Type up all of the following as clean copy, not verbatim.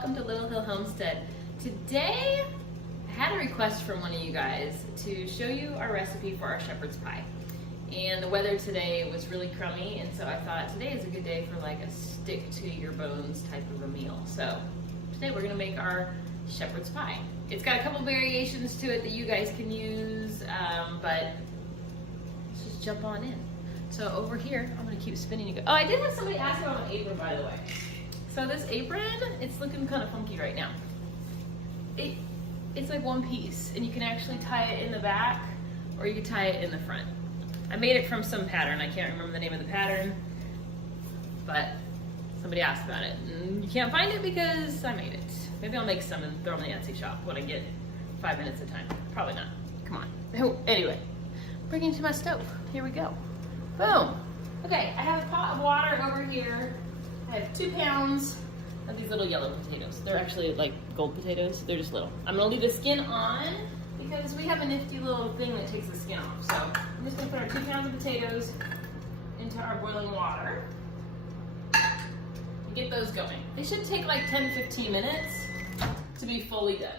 welcome to Little Hill Homestead. Today, I had a request from one of you guys to show you our recipe for our shepherd's pie. And the weather today was really crummy, and so I thought today is a good day for like a stick to your bones type of a meal. So today we're gonna make our shepherd's pie. It's got a couple variations to it that you guys can use, but let's just jump on in. So over here, I'm gonna keep spinning. Oh, I did have somebody ask about an apron, by the way. So this apron, it's looking kind of funky right now. It's like one piece, and you can actually tie it in the back, or you can tie it in the front. I made it from some pattern. I can't remember the name of the pattern, but somebody asked about it, and you can't find it because I made it. Maybe I'll make some and throw them in the Etsy shop when I get 5 minutes of time. Probably not. Come on. Anyway, bringing it to my stove. Here we go. Boom. Okay, I have a pot of water over here. I have 2 pounds of these little yellow potatoes. They're actually like gold potatoes. They're just little. I'm gonna leave the skin on because we have a nifty little thing that takes the skin off. So I'm just gonna put our 2 pounds of potatoes into our boiling water and get those going. They should take like 10-15 minutes to be fully done.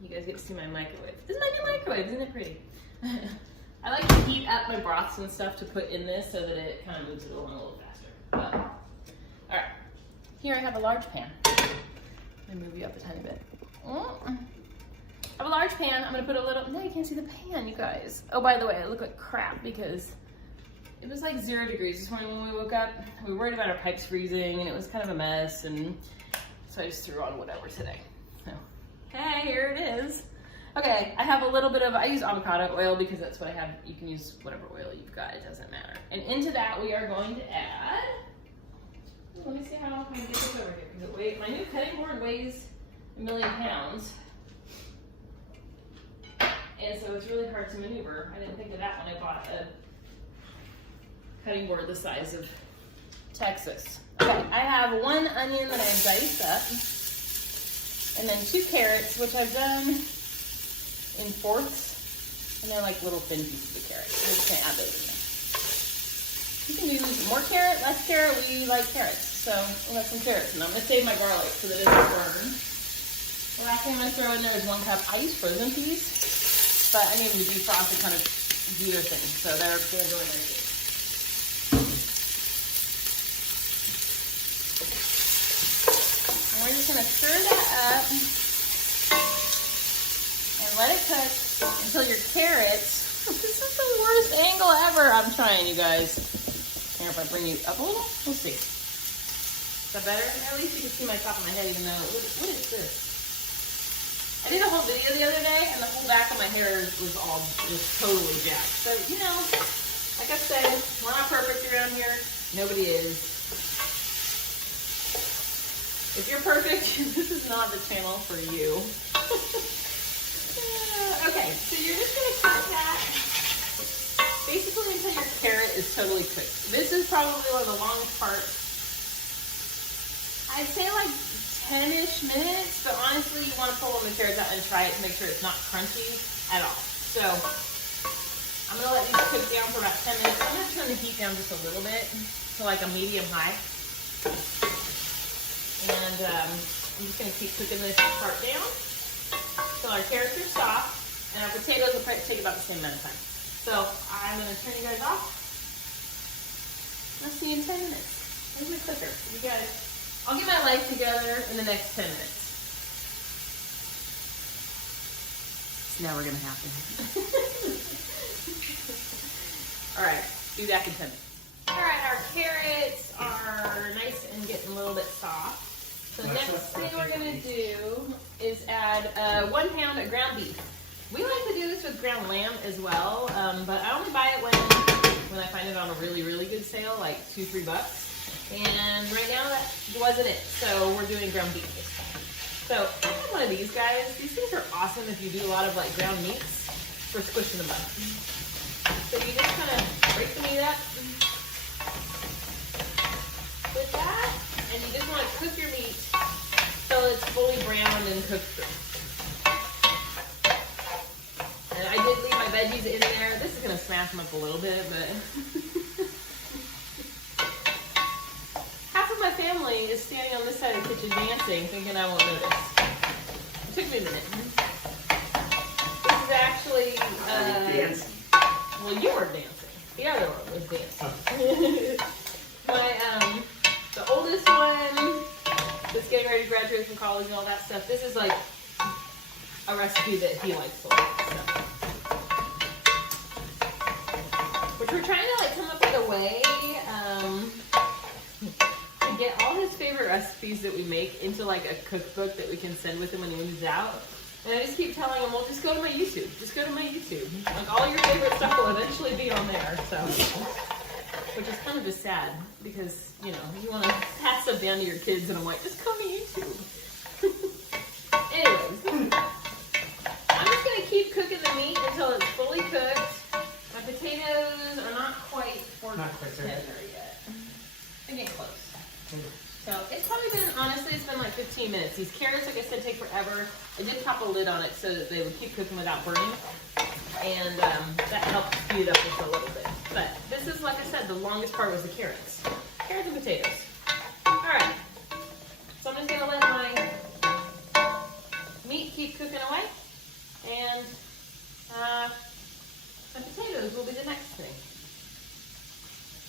You guys get to see my microwave. This is my new microwave, isn't it pretty? I like to heat up my broths and stuff to put in this so that it kind of moves it along a little faster. But, all right, here I have a large pan. Let me move you up a tiny bit. I have a large pan. I'm gonna put a little, no, you can't see the pan, you guys. Oh, by the way, I look like crap because it was like 0 degrees this morning when we woke up. We were worried about our pipes freezing and it was kind of a mess, and so I just threw on whatever today. So, hey, here it is. Okay, I have a little bit of, I use avocado oil because that's what I have. You can use whatever oil you've got, it doesn't matter. And into that we are going to add, let me see how I can get this over here, because it weighs, my new cutting board weighs 1,000,000 pounds. And so it's really hard to maneuver. I didn't think of that when I bought a cutting board the size of Texas. Okay, I have 1 onion that I've diced up, and then 2 carrots, which I've done in forks, and they're like little thin pieces of carrot. We're just gonna add those in there. You can use more carrot, less carrot. We like carrots, so we'll have some carrots. And I'm gonna save my garlic so that it doesn't burn. The last thing I'm gonna throw in there is 1 cup. I use frozen peas, but I need them to defrost and kind of do their thing, so they're gonna go in there too. And we're just gonna stir that up and let it cook until your carrots, this is the worst angle ever. I'm trying, you guys. Here, if I bring you up a little, we'll see. Is that better? At least you can see my top of my head, even though, what is this? I did a whole video the other day, and the whole back of my hair was totally jacked. So, you know, like I said, we're not perfect around here. Nobody is. If you're perfect, this is not the channel for you. Okay, so you're just gonna cook that basically until your carrot is totally cooked. This is probably one of the longest parts. I'd say like 10-ish minutes, but honestly, you want to pull the carrots out and try it to make sure it's not crunchy at all. So I'm gonna let these cook down for about 10 minutes. I'm gonna turn the heat down just a little bit to like a medium-high, and I'm just gonna keep cooking this part down. So our carrots are soft, and our potatoes will probably take about the same amount of time. So I'm going to turn you guys off. I'll see you in 10 minutes. Where's my clicker? You guys, I'll get my life together in the next 10 minutes. It's never going to happen. All right, be back in 10 minutes. All right, our carrots are nice and getting a little bit soft. So the next thing we're gonna do is add 1 pound of ground beef. We like to do this with ground lamb as well, but I only buy it when I find it on a really, really good sale, like $2-3 bucks. And right now that wasn't it, so we're doing ground beef this time. So I have one of these guys. These things are awesome if you do a lot of like ground meats for squishing them up. So you just kind of break the meat up with that, and you just want to cook your meat so it's fully browned and cooked through. And I did leave my veggies in there. This is going to smash them up a little bit, but half of my family is standing on this side of the kitchen dancing, thinking I won't notice. It took me a minute. This is actually, well, you were dancing. The other one was dancing. The oldest one that's getting ready to graduate from college and all that stuff. This is like a recipe that he likes a lot. So. Which we're trying to like come up with a way to get all his favorite recipes that we make into like a cookbook that we can send with him when he moves out. And I just keep telling him, well, just go to my YouTube. Just go to my YouTube. Like all your favorite stuff will eventually be on there. So, which is kind of just sad because, you know, you want to pass stuff down to your kids and I'm like, just go to YouTube. Anyways, I'm just going to keep cooking the meat until it's fully cooked. My potatoes are not quite tender yet. They're getting close. So it's probably been, honestly, it's been like 15 minutes. These carrots, like I said, take forever. I did pop a lid on it so that they would keep cooking without burning. And that helped speed it up just a little bit. But this is, like I said, the longest part was the carrots. Carrots and potatoes. All right. So I'm just going to let my meat keep cooking away. And my potatoes will be the next thing.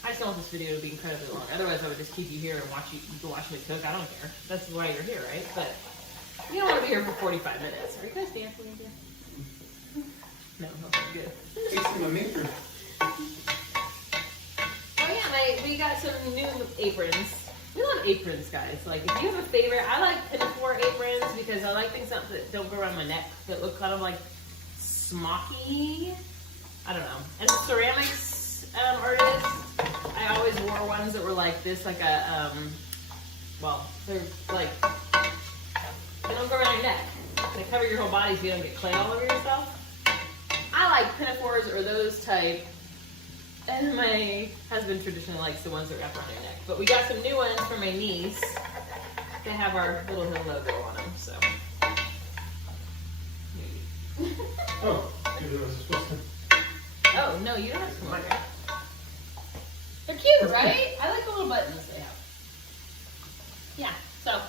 I just don't want this video to be incredibly long. Otherwise, I would just keep you here and watch me cook. I don't care. That's why you're here, right? But you don't want to be here for 45 minutes. Are you guys dancing again? No, okay, good. Tasting my maker. Oh yeah, we got some new aprons. We love aprons, guys. Like, if you have a favorite, I like pinafore aprons because I like things that don't go around my neck, that look kind of like smocky. I don't know. As a ceramics artist, I always wore ones that were like this, like a, well, they're like, they don't go around your neck. They cover your whole body so you don't get clay all over yourself. I like pinafores or those type, and my husband traditionally likes the ones that wrap around your neck. But we got some new ones for my niece. They have our little hill logo on them, so. Oh, maybe I was supposed to. Oh, no, you don't have to mark it. They're cute, right? I like the little buttons they have. Yeah, so.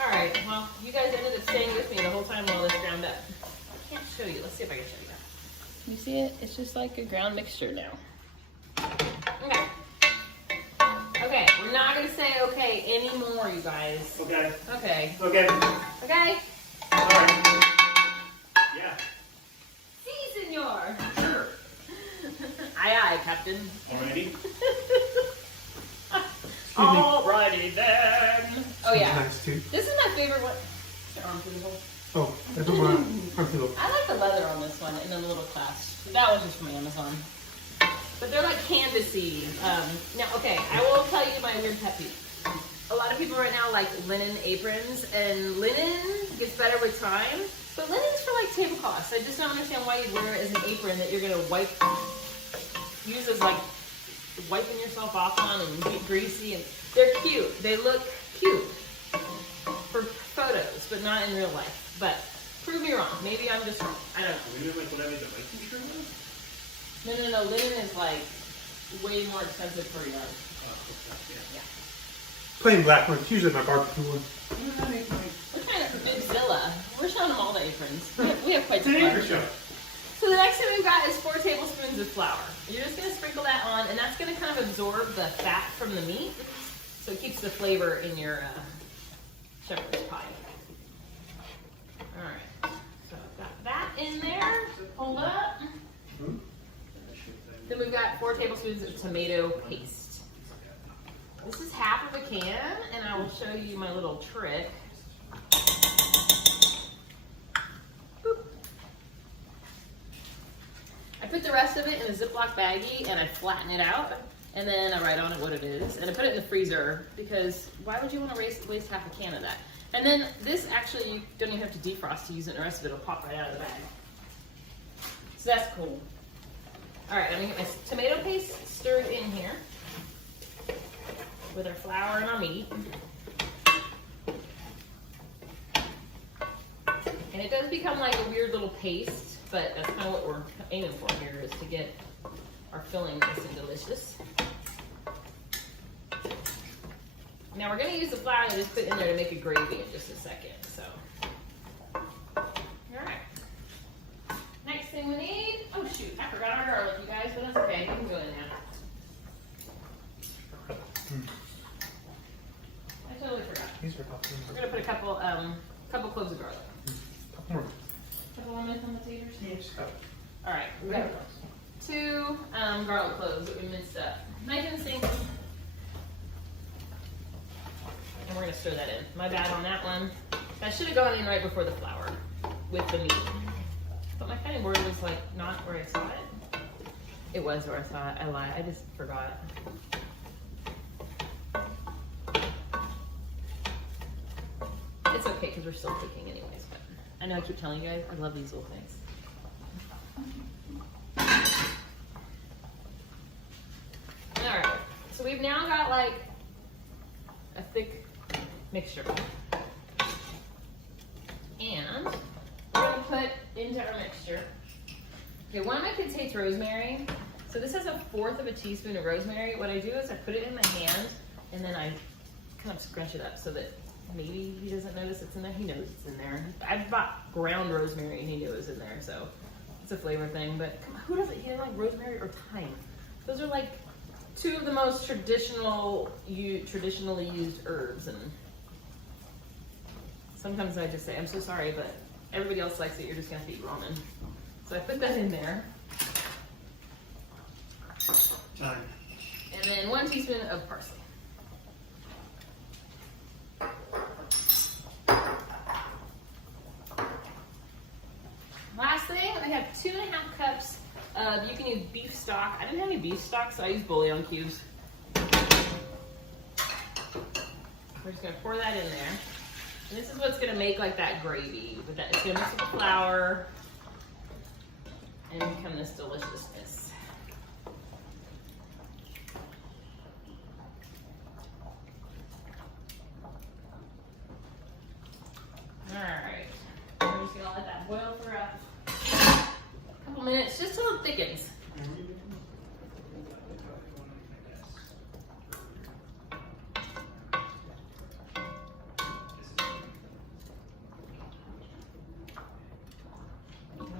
Alright, well, you guys ended up staying with me the whole time while this ground up. I can't show you. Let's see if I can show you that. You see it? It's just like a ground mixture now. Okay. Okay, we're not going to say okay anymore, you guys. Okay. Okay. Okay. Okay. Alright. Yeah. Si, senor. Sure. Aye, aye, Captain. Alrighty. Alrighty then. Oh yeah. Nice too. This is my favorite one. Your arm through the hole. Oh, I don't want to. I like the leather on this one and the little clasp. That one's just from Amazon. But they're like canvasy. Now, okay, I will tell you my weird pet peeve. A lot of people right now like linen aprons, and linen gets better with time. But linen's for like tablecloths. I just don't understand why you'd wear it as an apron that you're gonna use as like wiping yourself off on and get greasy. And they're cute. They look cute for photos, but not in real life. But prove me wrong. Maybe I'm just wrong. I don't know. Maybe like whatever the Viking shirt was? No. Linen is like way more expensive per yard. Yeah. Plain black one. It's usually my barbecue one. We're kind of big Zilla. We're showing them all the aprons. We have quite It's an the acre show. So the next thing we've got is 4 tablespoons of flour. You're just going to sprinkle that on, and that's going to kind of absorb the fat from the meat, so it keeps the flavor in your shepherd's pie. All right. So I've got that in there. Hold up. Then we've got 4 tablespoons of tomato paste. This is half of a can, and I will show you my little trick. Boop. I put the rest of it in a Ziploc baggie, and I flatten it out, and then I write on it what it is, and I put it in the freezer, because why would you want to waste half a can of that? And then this actually, you don't even have to defrost to use it, and the rest of it will pop right out of the bag. So that's cool. All right, I'm gonna get my tomato paste stirred in here with our flour and our meat. And it does become like a weird little paste, but that's kind of what we're aiming for here, is to get our filling nice and delicious. Now we're gonna use the flour that I just put in there to make a gravy in just a second, so. All right. Next thing we need, oh shoot, I forgot our garlic, you guys, but that's okay, you can go in now. I totally forgot. We're gonna put a couple cloves of garlic. Couple more. Couple more minutes on the taters? Yeah, just go. All right, we got 2 garlic cloves that we minced up. Nice and sink. And we're gonna stir that in. My bad on that one. That should have gone in right before the flour with the meat. But my cutting board was like not where I saw it. It was where I saw it. I lied. I just forgot. It's okay because we're still cooking anyways. But I know I keep telling you guys I love these little things. All right. So we've now got like a thick mixture. And we're gonna put into our mixture. Okay, one of my kids hates rosemary. So this has 1/4 of a teaspoon of rosemary. What I do is I put it in my hand and then I kind of scrunch it up so that maybe he doesn't notice it's in there. He knows it's in there. I bought ground rosemary and he knew it was in there, so it's a flavor thing. But come on, who doesn't? He doesn't like rosemary or thyme. Those are like 2 of the most traditionally used herbs, and sometimes I just say, I'm so sorry, but everybody else likes it, you're just gonna have to eat ramen. So I put that in there. Time. And then 1 teaspoon of parsley. Last thing, I have 2.5 cups of, you can use beef stock. I didn't have any beef stock, so I used bouillon cubes. We're just gonna pour that in there. And this is what's gonna make like that gravy. With that, it's gonna mix with the flour and become this deliciousness. All right, we're just gonna let that boil for a couple minutes, just till it thickens.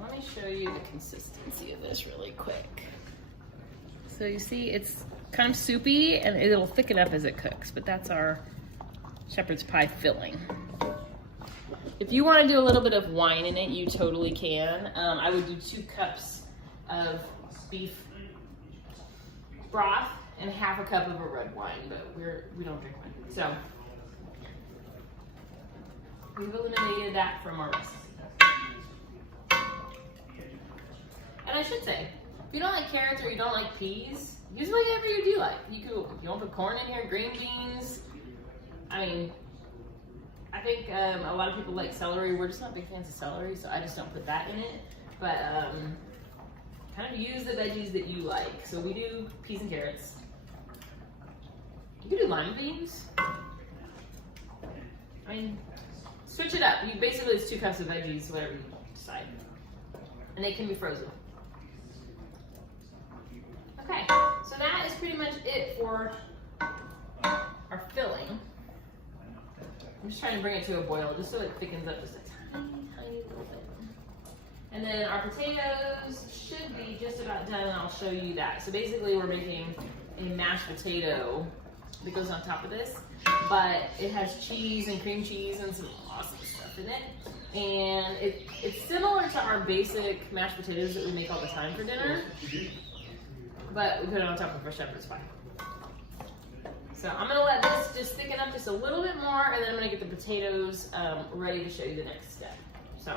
Let me show you the consistency of this really quick. So you see it's kind of soupy and it'll thicken up as it cooks, but that's our shepherd's pie filling. If you want to do a little bit of wine in it, you totally can. I would do 2 cups of beef broth and 1/2 cup of a red wine, but we don't drink wine. So we've eliminated that from our recipe. And I should say, if you don't like carrots or you don't like peas, use whatever you do like. You want to put corn in here, green beans. I mean, I think a lot of people like celery. We're just not big fans of celery, so I just don't put that in it. But kind of use the veggies that you like. So we do peas and carrots. You could do lima beans. I mean, switch it up. You basically, it's 2 cups of veggies, whatever you decide. And they can be frozen. Okay, so that is pretty much it for our filling. I'm just trying to bring it to a boil just so it thickens up just a tiny, tiny little bit. And then our potatoes should be just about done, and I'll show you that. So basically we're making a mashed potato that goes on top of this, but it has cheese and cream cheese and some awesome stuff in it. And it's similar to our basic mashed potatoes that we make all the time for dinner, but we put it on top of our shepherd's pie. So I'm gonna let this just thicken up just a little bit more, and then I'm gonna get the potatoes ready to show you the next step. So,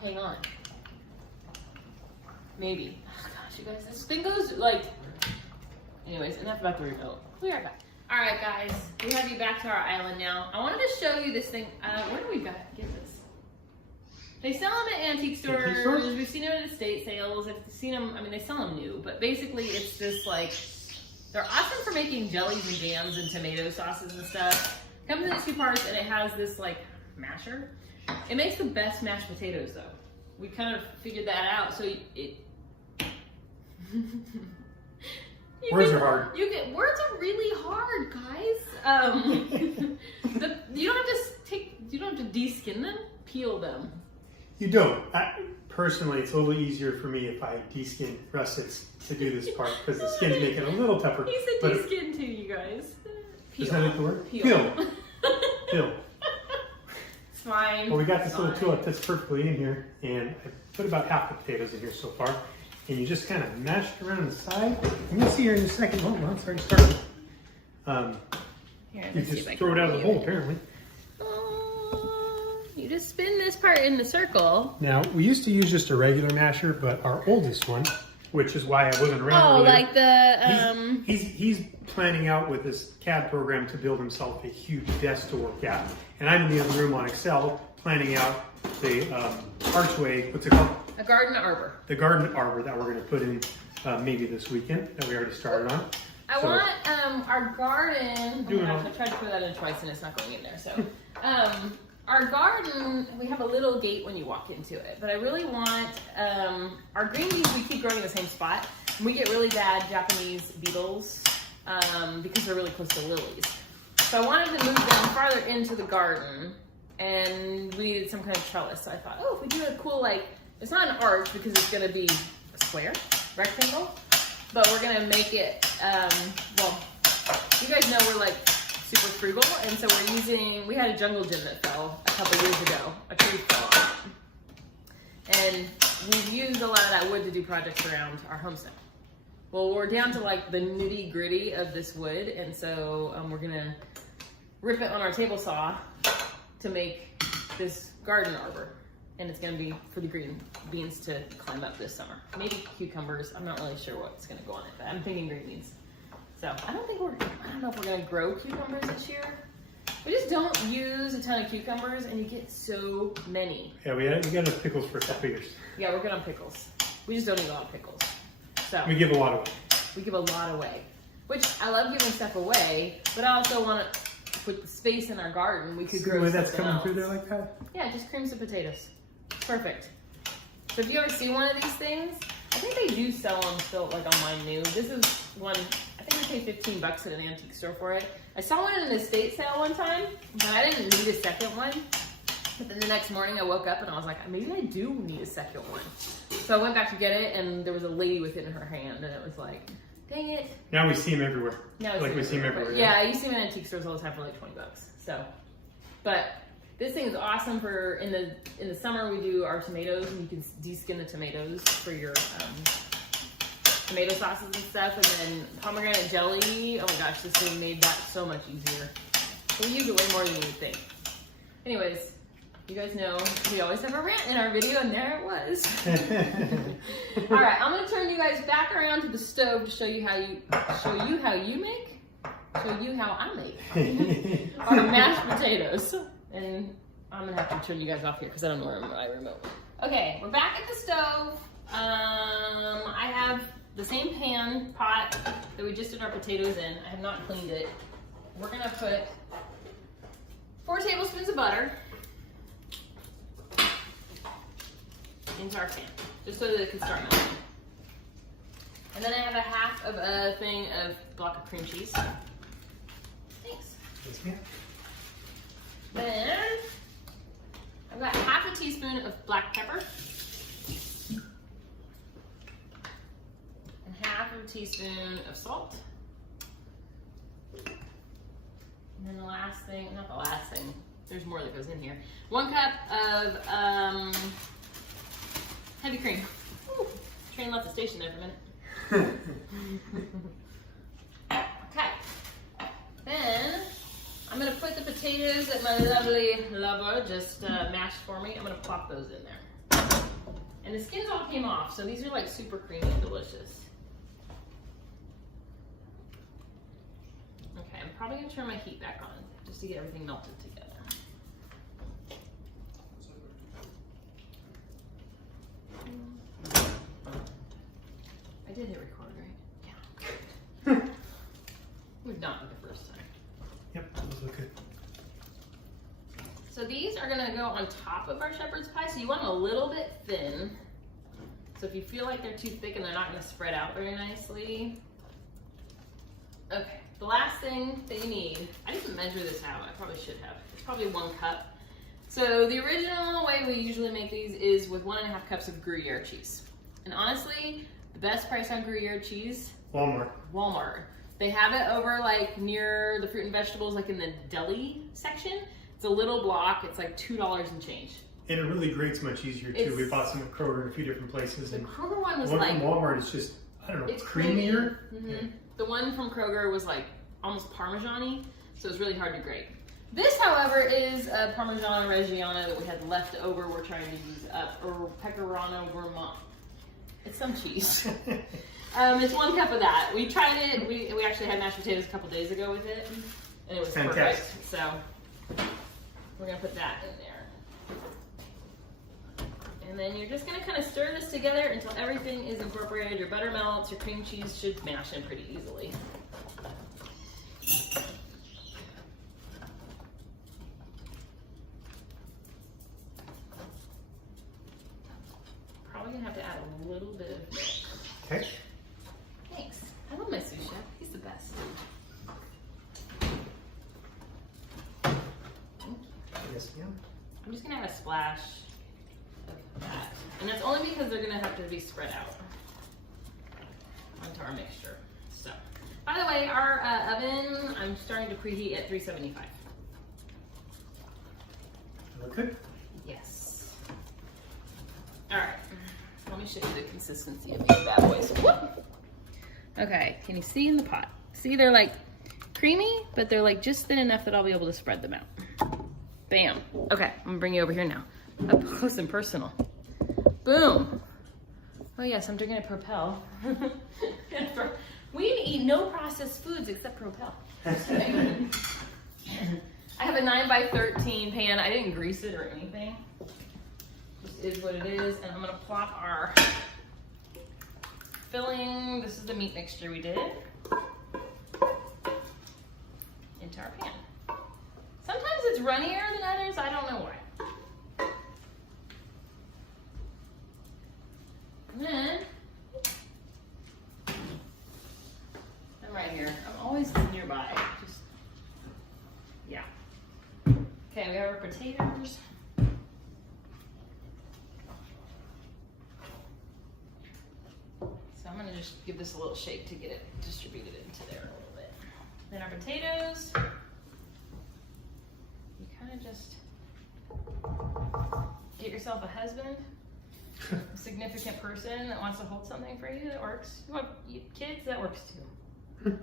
hang on. Maybe. Oh gosh, you guys, this thing goes like, anyways, enough about the remote. We are back. All right, guys, we have you back to our island now. I wanted to show you this thing. Where do we get this? They sell them at antique stores. We've seen them at estate sales. I've seen them, I mean, they sell them new, but basically it's this like, they're awesome for making jellies and jams and tomato sauces and stuff. Comes in 2 parts, and it has this like masher. It makes the best mashed potatoes though. We kind of figured that out, so it... Words are hard. Words are really hard, guys. You don't have to de-skin them, peel them. You don't. Personally, it's a little easier for me if I de-skin russets to do this part because the skin's make it a little tougher. He said de-skin too, you guys. Peel. Is that the word? Peel. Peel. It's fine. Well, we got this little tool that fits perfectly in here, and I put about half the potatoes in here so far. And you just kind of mash it around the side. And you'll see here in a second. Oh, well, it's already started. Here, you just throw it out of the hole, apparently. You just spin this part in the circle. Now, we used to use just a regular masher, but our oldest one, which is why I wasn't around earlier, like the... He's planning out with this CAD program to build himself a huge desk to work at. And I'm in the other room on Excel planning out the archway, what's it called? A garden arbor. The garden arbor that we're going to put in maybe this weekend that we already started on. I want our garden. Doing I tried to put that in twice and it's not going in there. So, our garden, we have a little gate when you walk into it. But I really want our green beans. We keep growing in the same spot. And we get really bad Japanese beetles because they're really close to lilies. So I wanted to move them farther into the garden, and we needed some kind of trellis. So I thought, oh, if we do a cool it's not an arch because it's going to be a square, rectangle, but we're going to make it, well, you guys know we're like super frugal, and so we had a jungle gym that fell a couple years ago, a tree fell on it. And we've used a lot of that wood to do projects around our homestead. Well, we're down to like the nitty gritty of this wood, and so we're going to rip it on our table saw to make this garden arbor. And it's going to be for the green beans to climb up this summer. Maybe cucumbers. I'm not really sure what's going to go on it, but I'm thinking green beans. So I don't know if we're going to grow cucumbers this year. We just don't use a ton of cucumbers, and you get so many. Yeah, we got our pickles for a couple years. Yeah, we're good on pickles. We just don't eat a lot of pickles. So we give a lot away. We give a lot away, which I love giving stuff away, but I also want to put the space in our garden. We could grow something that's coming else. through there like that? Yeah, just creams of potatoes. Perfect. So if you ever see one of these things, I think they do sell them still like online new. This is one, I think I paid $15 at an antique store for it. I saw one in an estate sale one time, but I didn't need a second one. But then the next morning I woke up and I was like, maybe I do need a second one. So I went back to get it, and there was a lady with it in her hand, and it was like, dang it. Now we see them everywhere. Now we see them everywhere. Yeah, you see them in antique stores all the time for like $20. So, but this thing is awesome for in the summer. We do our tomatoes, and you can de-skin the tomatoes for your tomato sauces and stuff. And then pomegranate jelly. Oh my gosh, this thing made that so much easier. So we use it way more than you would think. Anyways, you guys know we always have a rant in our video, and there it was. All right, I'm gonna turn you guys back around to the stove to show you how I make our mashed potatoes. And I'm gonna have to turn you guys off here because I don't know where my remote went. Okay, we're back at the stove. I have the same pot that we just did our potatoes in. I have not cleaned it. We're gonna put 4 tablespoons of butter into our pan, just so that it can start melting. And then I have a half of a thing of block of cream cheese. Thanks. Then I've got half a teaspoon of black pepper and half of a teaspoon of salt. And then the last thing, not the last thing, there's more that goes in here. 1 cup of heavy cream. Ooh, train left the station there for a minute. Okay. Then I'm gonna put the potatoes that my lovely lover just mashed for me. I'm gonna plop those in there. And the skins all came off, so these are like super creamy and delicious. Okay, I'm probably gonna turn my heat back on just to get everything melted together. I did hit record, right? Yeah. We've done it the first time. Yep, those look good. So these are gonna go on top of our shepherd's pie, so you want them a little bit thin. So if you feel like they're too thick and they're not gonna spread out very nicely. Okay, the last thing that you need, I didn't measure this out, I probably should have. It's probably 1 cup. So the original way we usually make these is with 1.5 cups of Gruyere cheese. And honestly, the best price on Gruyere cheese? Walmart. They have it over like near the fruit and vegetables, like in the deli section. It's a little block, it's like $2 and change. And it really grates much easier too. We bought some at Kroger in a few different places. The And Kroger one was one like... from Walmart is just, I don't know, it's creamier. Mm-hmm. Yeah. The one from Kroger was like almost Parmesan-y, so it's really hard to grate. This, however, is a Parmigiano Reggiano that we had left over. We're trying to use up, or Pecorino Gourmand. It's some cheese. It's 1 cup of that. We tried it. We actually had mashed potatoes a couple days ago with it, and it was Fantastic. perfect. So we're gonna put that in there. And then you're just gonna kind of stir this together until everything is incorporated. Your butter melts, your cream cheese should mash in pretty easily. Probably gonna have to add a little bit of milk. Okay. Thanks. I love my sous chef. He's the best. Yes, ma'am. I'm just gonna add a splash of that. And that's only because they're gonna have to be spread out onto our mixture. So, by the way, our oven, I'm starting to preheat at 375. Okay. Yes. All right. Let me show you the consistency of these bad boys. Whoop. Okay, can you see in the pot? See, they're like creamy, but they're like just thin enough that I'll be able to spread them out. Bam. Okay, I'm gonna bring you over here now. Up close and personal. Boom. Oh yes, I'm drinking a Propel. We eat no processed foods except Propel. I have a 9x13 pan. I didn't grease it or anything. This is what it is, and I'm gonna plop our filling. This is the meat mixture we did into our pan. Sometimes it's runnier than others. I don't know why. And then I'm right here. I'm always nearby. Just yeah. Okay, we have our potatoes. So I'm gonna just give this a little shake to get it distributed into there a little bit. Then our potatoes. You kind of just get yourself a husband, a significant person that wants to hold something for you. That works. You want kids? That works too.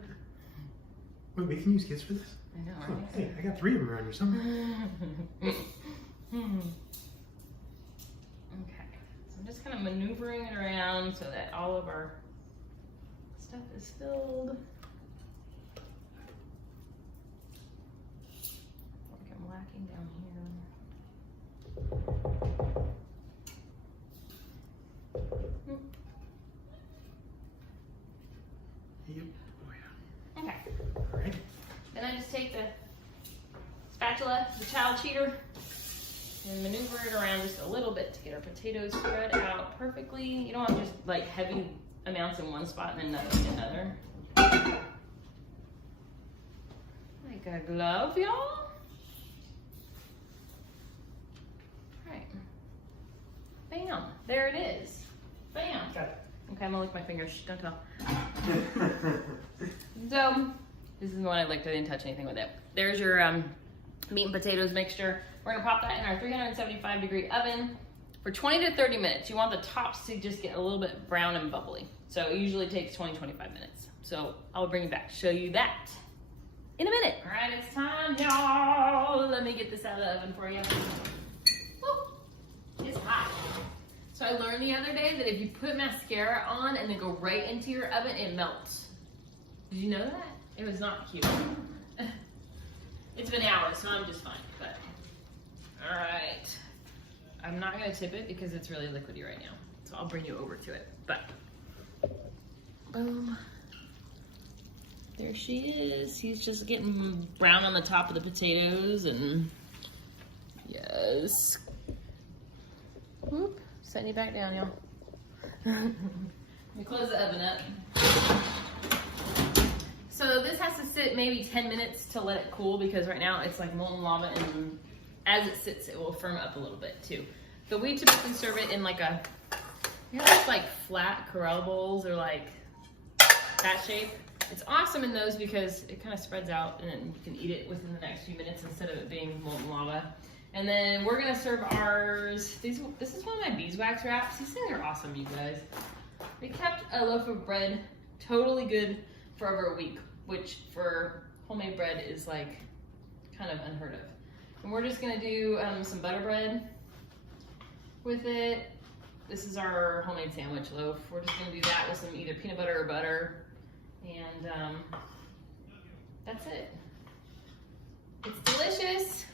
Wait, we can use kids for this? I know, Oh, right? hey, I got 3 of them around here somewhere. Okay, so I'm just kind of maneuvering it around so that all of our stuff is filled. I think I'm lacking down here. Yep. Oh, yeah. Okay, All right. then I just take the spatula, the child cheater, and maneuver it around just a little bit to get our potatoes spread out perfectly. You don't want just like heavy amounts in one spot and then nothing in another. Like a glove, y'all. Right. Bam. There it is. Bam. Got it. Okay, I'm gonna lick my fingers. Shh, don't tell. So, this is the one I licked. I didn't touch anything with it. There's your meat and potatoes mixture. We're gonna pop that in our 375-degree oven for 20 to 30 minutes. You want the tops to just get a little bit brown and bubbly. So it usually takes 20-25 minutes. So I'll bring you back, show you that in a minute. All right, it's time, y'all. Let me get this out of the oven for you. Woo. It's hot. So I learned the other day that if you put mascara on and then go right into your oven, it melts. Did you know that? It was not cute. It's been hours, so I'm just fine, but. All right. I'm not gonna tip it because it's really liquidy right now. So I'll bring you over to it, but. Boom. There she is. She's just getting brown on the top of the potatoes and Yes. Whoop. Setting you back down, y'all. Let me close the oven up. So this has to sit maybe 10 minutes to let it cool because right now it's like molten lava, and as it sits, it will firm up a little bit too. But we typically serve it in like a, you know, those like flat casserole bowls or like that shape. It's awesome in those because it kind of spreads out and then you can eat it within the next few minutes instead of it being molten lava. And then we're gonna serve ours. This is one of my beeswax wraps. These things are awesome, you guys. We kept a loaf of bread totally good for over a week, which for homemade bread is like kind of unheard of. And we're just gonna do some butter bread with it. This is our homemade sandwich loaf. We're just gonna do that with some either peanut butter or butter. And that's it. It's delicious.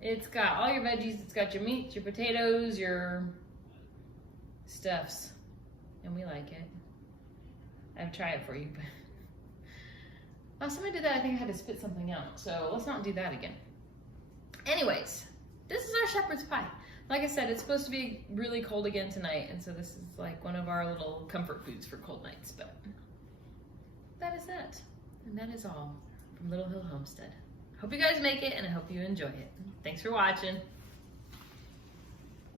It's got all your veggies. It's got your meat, your potatoes, your stuffs. And we like it. I've tried it for you, but last time I did that, I think I had to spit something out. So let's not do that again. Anyways, this is our shepherd's pie. Like I said, it's supposed to be really cold again tonight. And so this is like one of our little comfort foods for cold nights. But that is that. And that is all from Little Hill Homestead. Hope you guys make it and I hope you enjoy it. Thanks for watching.